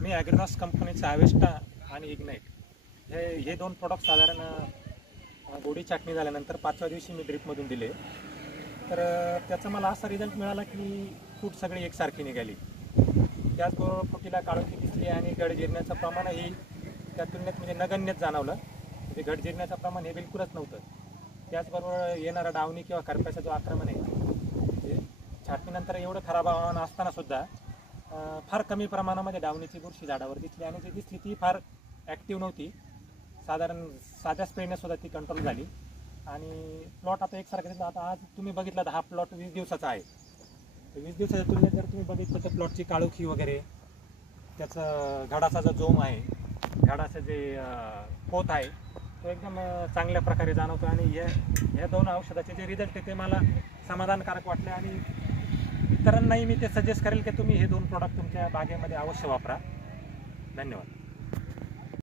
मी ॲग्रोनॉस कंपनीचं ॲव्हेस्टा आणि इग्नाईट हे दोन प्रॉडक्ट साधारण गोडी छाटणी झाल्यानंतर 5व्या दिवशी मी ड्रिपमधून दिले. तर त्याचा मला असा रिझल्ट मिळाला की फूट सगळी एकसारखी निघाली. त्याचबरोबर फुटीला काळोखी दिसली आणि गड जिरण्याचं प्रमाणही त्या तुलनेत म्हणजे नगण्यच जाणवलं. म्हणजे घट जिरण्याचं प्रमाण हे बिलकुलच नव्हतं. त्याचबरोबर येणारा डावणी किंवा करप्याचा जो आक्रमण आहे म्हणजे छाटणीनंतर एवढं खराब हवामान असताना सुद्धा फार कमी प्रमाणामध्ये डावणीची बुरशी झाडावर दिसली आणि जी दिसली ती फार ॲक्टिव्ह नव्हती. साधारण साध्या स्प्रेने सुद्धा ती कंट्रोल झाली आणि प्लॉट आता एकसारखा दिसला. आता आज तुम्ही बघितला तर हा प्लॉट 20 दिवसाचा आहे. 20 दिवसाच्या तुलनेत जर तुम्ही बघितलं तर प्लॉटची काळोखी वगैरे त्याचं घडाचा जो जोम आहे, घडाचं जे पोत आहे तो एकदम चांगल्या प्रकारे जाणवतो आणि ह्या दोन औषधाचे जे रिझल्ट आहे ते मला समाधानकारक वाटले आणि इतरांनाही मी ते सजेस्ट करेल की तुम्ही हे दोन प्रॉडक्ट तुमच्या बागेमध्ये अवश्य वापरा. धन्यवाद.